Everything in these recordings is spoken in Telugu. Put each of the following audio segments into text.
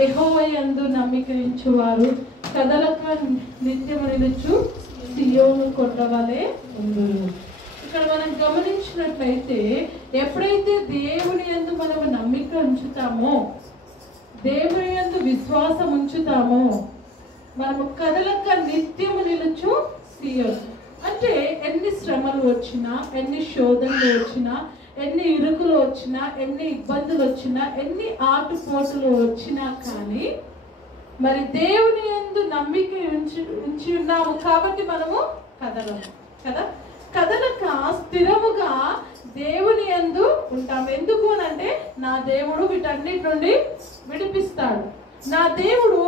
యెహోవాయందు నమ్మిక ఉంచువారు కదలక నిత్యము నిలుచు సియోను కొండవలె ఉందురు. ఇక్కడ మనం గమనించినట్లయితే ఎప్పుడైతే దేవుని యందు మనం నమ్మిక ఉంచుతామో, దేవుని యందు విశ్వాసం ఉంచుతామో, మనము కదలక నిత్యము నిలుచు సియోను. అంటే ఎన్ని శ్రమలు వచ్చినా, ఎన్ని శోధనలు వచ్చినా, ఎన్ని ఇరుకులు వచ్చినా, ఎన్ని ఇబ్బందులు వచ్చినా, ఎన్ని ఆటుపోటులు వచ్చినా కానీ మరి దేవుని యందు నమ్మిక ఉంచి ఉన్నాము కాబట్టి మనము కదలము కదా. కదలక స్థిరముగా దేవుని యందు ఉంటాము. ఎందుకు అనంటే నా దేవుడు వీటన్నిటి నుండి విడిపిస్తాడు. నా దేవుడు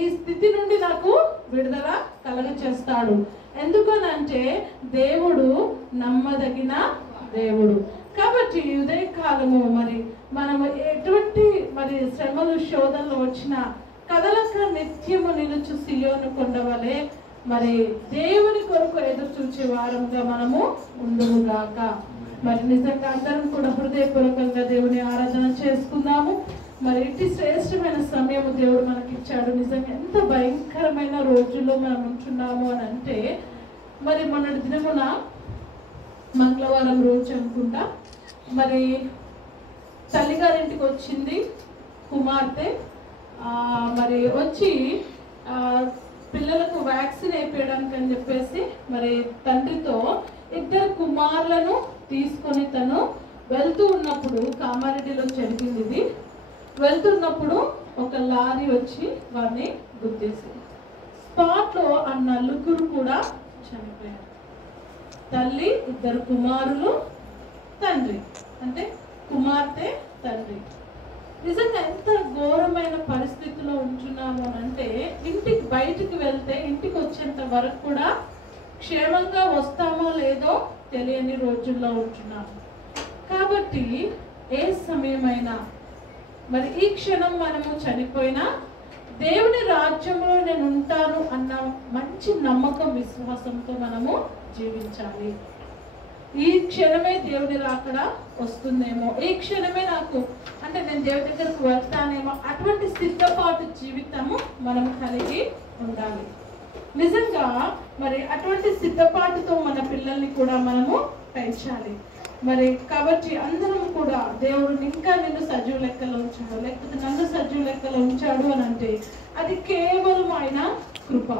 ఈ స్థితి నుండి నాకు విడుదల కలగచేస్తాడు. ఎందుకనంటే దేవుడు నమ్మదగిన దేవుడు. కాబట్టి ఉదయకాలము మరి మనము ఎటువంటి మరి శ్రమలు శోధనలు వచ్చినా కదలక నిత్యము నిలుచు సియోను కొండవలె మరి దేవుని కొరకు ఎదురు చూచే వారంగా మనము ఉండుగాక. మరి నిజంగా అందరం కూడా హృదయపూర్వకంగా దేవుని ఆరాధన చేసుకుందాము. మరి ఇట్టి శ్రేష్టమైన సమయము దేవుడు మనకి ఇచ్చాడు. నిజంగా ఎంత భయంకరమైన రోజుల్లో మనం ఉంటున్నాము అని అంటే, మరి మొన్నటి దినమున మంగళవారం రోజు అనుకుంటా మరి తల్లిగారింటికి వచ్చింది కుమార్తె. మరి వచ్చి పిల్లలకు వ్యాక్సిన్ వేయించడానికి అని చెప్పేసి మరి తండ్రితో ఇద్దరు కుమారులను తీసుకొని తను వెళ్తూ ఉన్నప్పుడు, కామారెడ్డిలో జరిగింది ఇది, వెళ్తున్నప్పుడు ఒక లారీ వచ్చి వారిని గుద్దేసింది. స్పాట్లో ఆ నలుగురు కూడా చనిపోయారు. తల్లి, ఇద్దరు కుమారులు, తండ్రి, అంటే కుమార్తె, తండ్రి. నిజంగా ఎంత ఘోరమైన పరిస్థితిలో ఉంటున్నాము అంటే, ఇంటికి బయటికి వెళ్తే ఇంటికి వచ్చేంత వరకు కూడా క్షేమంగా వస్తామో లేదో తెలియని రోజుల్లో ఉంటున్నాము. కాబట్టి ఏ సమయమైనా మరి ఈ క్షణం మనము చనిపోయినా దేవుని రాజ్యంలో నేను ఉంటాను అన్న మంచి నమ్మకం, విశ్వాసంతో మనము జీవించాలి. ఈ క్షణమే దేవుని రాకడ వస్తుందేమో, ఈ క్షణమే నాకు అంటే నేను దేవుని దగ్గరకు వెళ్తానేమో, అటువంటి సిద్ధపాటు జీవితము మనం కలిగి ఉండాలి. నిజంగా మరి అటువంటి సిద్ధపాటుతో మన పిల్లల్ని కూడా మనము పెంచాలి. మరి కాబట్టి అందరం కూడా దేవుడు ఇంకా నిన్ను సజీవ లెక్కలో ఉంచాడు, లేకపోతే నన్ను సజీవ లెక్కలో ఉంచాడు అని అంటే అది కేవలం ఆయన కృప.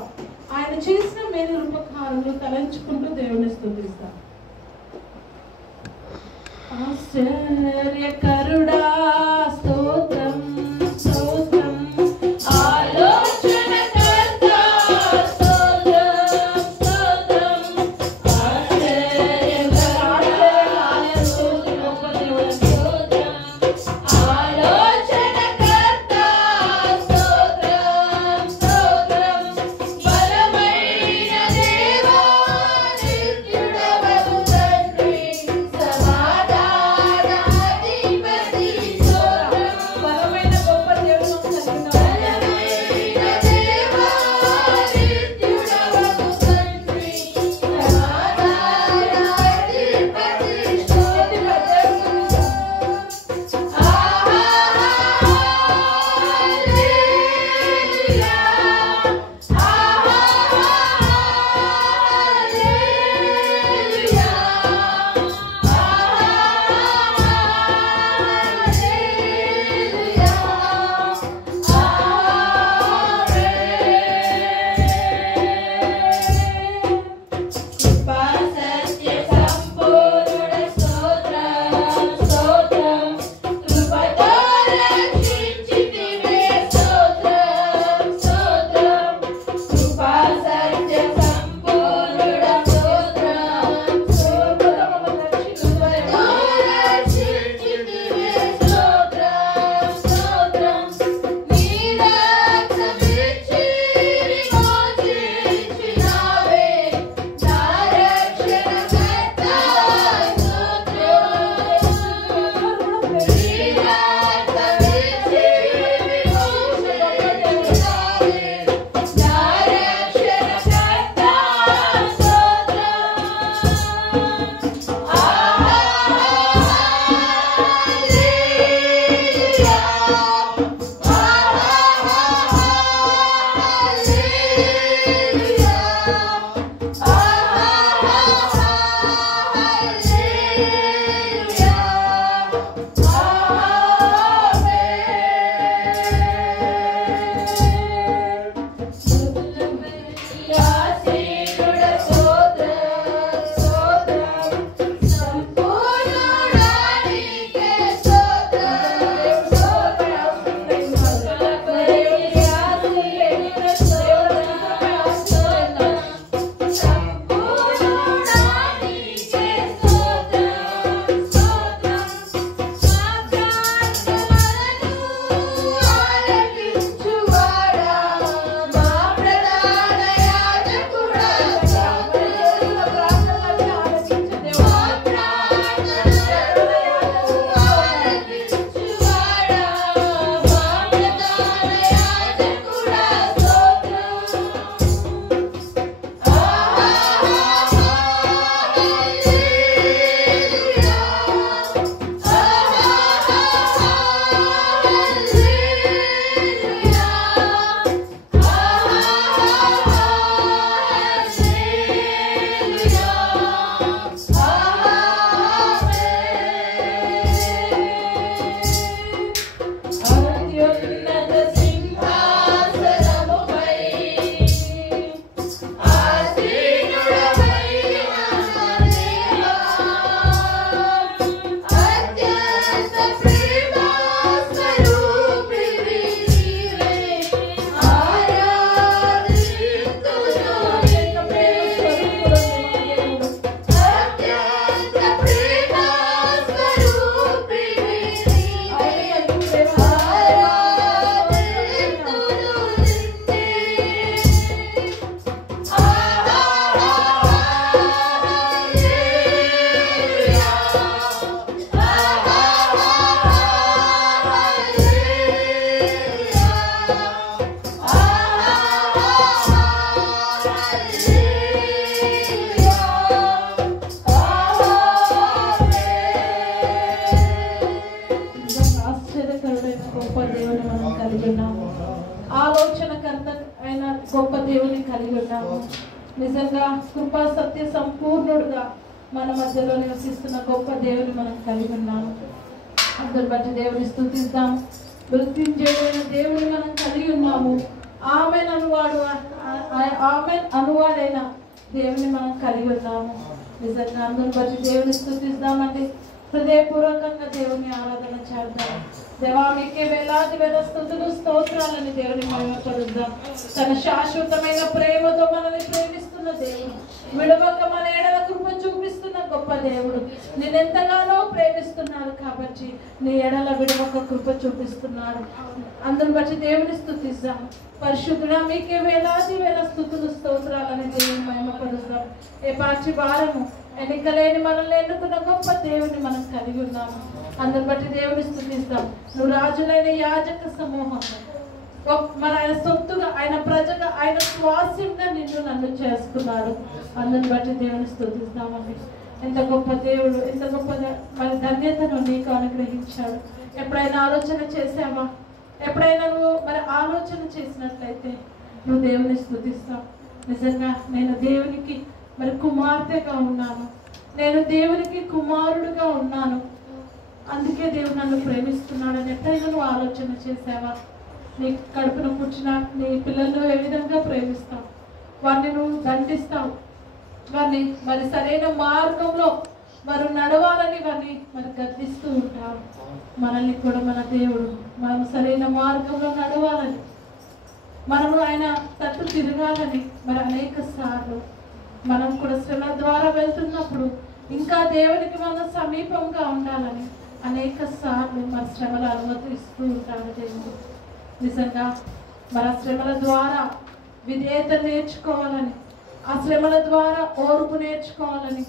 ఆయన చేసిన మేలు ఉపకారాలు తలంచుకుంటూ దేవుని స్తుతిస్తాం. ఆశ్చర్యకరుడా స్తోత్రం స్తోత్రం, మనం కలిగి ఉన్నాము. ఆలోచనకర్త అయిన గొప్ప దేవుని కలిగి ఉన్నాము. నిజంగా కృపా సత్య సంపూర్ణుడుగా మన మధ్యలో నివసిస్తున్న గొప్ప దేవుని మనం కలిగి ఉన్నాము. అందరి బట్టి దేవుని స్తుతిద్దాం. మృత్యుంజయుడైన దేవుని మనం కలిగి ఉన్నాము. ఆమెన్ అనువాడైన దేవుని మనం కలిగి ఉన్నాము. నిజంగా అందరి బట్టి దేవుని స్తుతిద్దామండి. హృదయపూర్వకంగా దేవుని ఆరాధన చేద్దాం. దేవా మీకే వేలాది వేల స్తుతులు స్తోత్రాలని దేవుని మహిమపరుద్దాం. తన శాశ్వతమైన ప్రేమతో మనల్ని ప్రేమిస్తున్న దేవుడు, విడవక మన ఎడల కృప చూపిస్తున్న గొప్ప దేవుడు, నేనెంతగానో ప్రేమిస్తున్నాడు కాబట్టి నీ ఎడల విడవక కృప చూపిస్తున్నాడు. అందరిని బట్టి దేవుని స్తుతిద్దాం. పరిశుద్ధుడా మీకే వేలాది వేల స్తుతులు స్తోత్రాలని దేవుని మహిమపరుద్దాం. ఏ పాచి భారము ఎన్నికలేని మనల్ని ఎన్నుకున్న గొప్ప దేవుని మనం కలిగి ఉన్నాము. అందరిని బట్టి దేవుని స్తుతిస్తాం. నువ్వు రాజులైన యాజక సమూహం, మన ఆయన సొత్తుగా, ఆయన ప్రజగా, ఆయన స్వాస్యంగా నిన్ను నన్ను చేసుకున్నాడు. అందరిని బట్టి దేవుని స్తుతిస్తామండి. ఎంత గొప్ప దేవుడు, ఎంత గొప్ప మరి ధన్యతను నీకు అనుగ్రహించాడు. ఎప్పుడైనా ఆలోచన చేసావా? ఎప్పుడైనా నువ్వు మరి ఆలోచన చేసినట్లయితే నువ్వు దేవుని స్తుతిస్తావు. నిజంగా నేను దేవునికి మరి కుమార్తెగా ఉన్నాను, నేను దేవునికి కుమారుడుగా ఉన్నాను, అందుకే దేవుడు నన్ను ప్రేమిస్తున్నాడని ఎప్పుడైనా నువ్వు ఆలోచన చేసావా? నీ కడుపున పుట్టిన నీ పిల్లలను ఏ విధంగా ప్రేమిస్తావు? వారిని నువ్వు దండిస్తావు, వారిని మరి సరైన మార్గంలో వారు నడవాలని వారిని మరి గద్దిస్తూ ఉంటావు. మనల్ని కూడా మన దేవుడు మనం సరైన మార్గంలో నడవాలని, మనము ఆయన తట్టు తిరగాలని మరి అనేక సార్లు మనం కూడా శ్రమ ద్వారా వెళ్తున్నప్పుడు ఇంకా దేవునికి మనం సమీపంగా ఉండాలని అనేక సార్లు మన శ్రమలు అనుమతిస్తూ ఉంటాడు దేవుడు. నిజంగా మన శ్రమల ద్వారా విధేయత నేర్చుకోవాలని, ఆ శ్రమల ద్వారా ఓర్పు నేర్చుకోవాలని,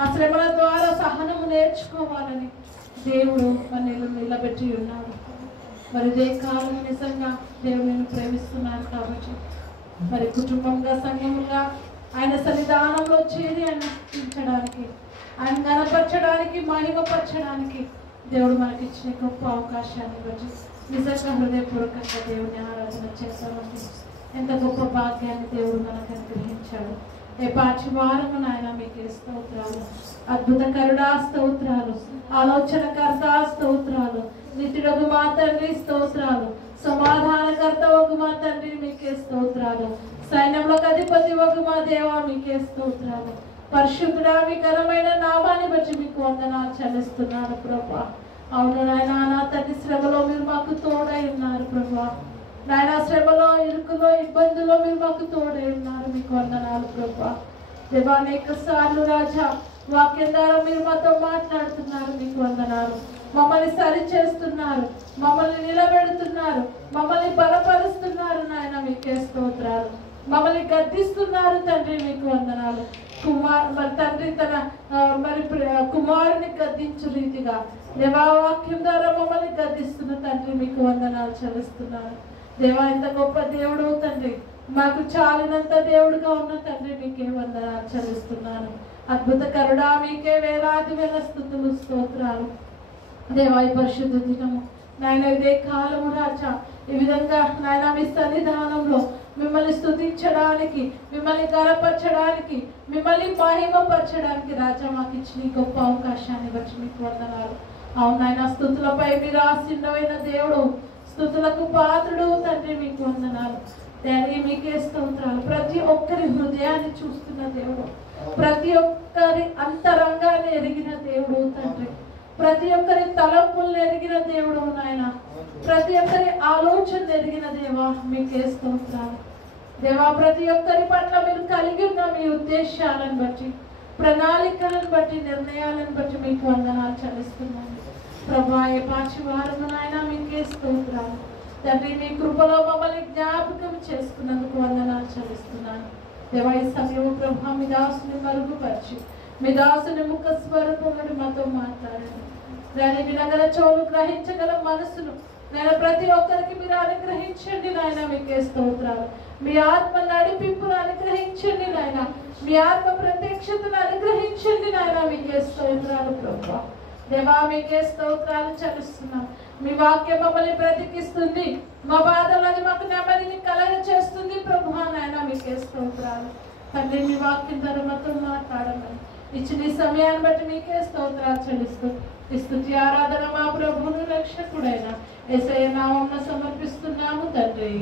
ఆ శ్రమల ద్వారా సహనము నేర్చుకోవాలని దేవుడు మనల్ని నిలబెట్టి ఉన్నాడు. మరి ఇదే కాలం నిజంగా దేవుడిని ప్రేమిస్తున్నారు కాబట్టి మరి కుటుంబంగా, సంఘముగా ఆయన సన్నిధానంలో చేరి ఆయన స్థించడానికి, ఆయన గణపరచడానికి, మహిమపరచడానికి దేవుడు మనకి ఇచ్చిన గొప్ప అవకాశాన్ని బట్టి నిజంగా హృదయపూర్వకంగా దేవుని ఆరాధన చేస్తామండి. ఎంత గొప్ప భాగ్యాన్ని దేవుడు మనకు అనుగ్రహించాడు. ఏ పాచి వారము నాయన మీకే స్తోత్రాలు, అద్భుతకరుడా స్తోత్రాలు, ఆలోచనకర్త స్తోత్రాలు, నిత్యుడగు మా తండ్రి స్తోత్రాలు, సమాధానకర్త ఒక మా తండ్రి మీకే స్తోత్రాలు, సైన్యంలోకి అధిపతి ఒక మా దేవా మీకే స్తోత్రాలు. పరిశుద్ధుడా మీ ఘనమైన నామాన్ని బట్టి మీకు వందనాలు చెల్లిస్తున్నాను ప్రభా. అవును నాయన, నా తండ్రి శ్రమలో మీరు మాకు తోడై ఉన్నారు ప్రభా. నాయన శ్రమలో, ఇరుకులో, ఇబ్బందుల్లో మీరు మాకు తోడై ఉన్నారు. మీకు వందనాలు ప్రభా. దేవా అనేక సార్లు రాజా వాక్యం ద్వారా మీరు మాతో మాట్లాడుతున్నారు. మీకు వందనాలు. మమ్మల్ని సరి చేస్తున్నారు, మమ్మల్ని నిలబెడుతున్నారు, మమ్మల్ని బలపరుస్తున్నారు నాయన మీకే స్తోత్రాలు. మమ్మల్ని గద్దిస్తున్నారు తండ్రి, మీకు వందనాలు. మరి తండ్రి తన మరి కుమారుని గద్దించు రీతిగా దేవావాక్యం ద్వారా మమ్మల్ని గద్దిస్తున్న తండ్రి మీకు వందనాలు చెల్లిస్తున్నాను. దేవా ఎంత గొప్ప దేవుడు తండ్రి, మాకు చాలినంత దేవుడుగా ఉన్న తండ్రి మీకే వందనాలు చెల్లిస్తున్నాను. అద్భుతకరుడా మీకే వేలాది వేల స్తుతులు స్తోత్రాలు. దేవా ఈ పరిశుద్ధ దినము నాయన ఇదే కాలము రాజా ఈ విధంగా నాయన మీ సన్నిధానంలో మిమ్మల్ని స్తుతించడానికి, మిమ్మల్ని గణపరచడానికి, మిమ్మల్ని మహిమపరచడానికి రాజా మాకు ఇచ్చిన గొప్ప అవకాశాన్ని బట్టి మీకు వందనాలు. అవునాయన స్తుతులపై మీరు ఆసీనుడైన దేవుడు, స్తుతులకు పాత్రుడు తండ్రి మీకు వందనాలు. తండ్రి మీకే స్తోత్రాలు. ప్రతి ఒక్కరి హృదయాన్ని చూస్తున్న దేవుడు, ప్రతి ఒక్కరి అంతరంగాన్ని ఎరిగిన దేవుడు తండ్రి, ప్రతి ఒక్కరి తలంపుల్ని ఎరిగిన దేవుడు నాయన, ప్రతి ఒక్కరి ఆలోచన ఎరిగిన దేవా మీకే స్తోత్రాలు. దేవా ప్రతి ఒక్కరి పట్ల మీరు కలిగి ఉన్న మీ ఉద్దేశాలను బట్టి, ప్రణాళికలను బట్టి, నిర్ణయాలను బట్టి మీకు వందనాలు చెల్లిస్తున్నాను ప్రభా. ఏ పాచి వారము నాయన మీకే స్తోత్రాలు తండ్రి. మీ కృపలో మమ్మల్ని జ్ఞాపకం చేసుకున్నందుకు వందనాలు చెల్లిస్తున్నాను దేవా. ఈ సమయం ప్రభా మీ దాసుని మరుగుపరిచి, మీ దాసుని ముఖ స్వరూపమును మాతో మాట్లాడండి. దాన్ని వినగల చెవులు, గ్రహించగల మనసును నేను ప్రతి ఒక్కరికి మీరు అనుగ్రహించండి నాయన మీకే స్తోత్రాలు. మీ ఆత్మ నడిపింపును అనుగ్రహించండి నాయన, మీ ఆత్మ ప్రత్యక్షతను అనుగ్రహించండి నాయన మీకే స్తోత్రాలు ప్రభా. దేవా మీకే స్తోత్రాలు చెల్లిస్తున్నాం. మీ వాక్యం మమ్మల్ని బ్రతికిస్తుంది, మా బాధలని మాకు నెమ్మదిని కలగ చేస్తుంది ప్రభు. నాయన మీకే స్తోత్రాలు తండ్రి. మీ వాక్యం ద్వారా మాతో మాట్లాడమని ఇచ్చిన ఈ సమయాన్ని బట్టి మీకే స్తోత్రాలు చెల్లిస్తూ స్తుతి ఆరాధన మా ప్రభువును రక్షకుడైన యేసయ్య నామమున సమర్పిస్తున్నాము తండ్రి.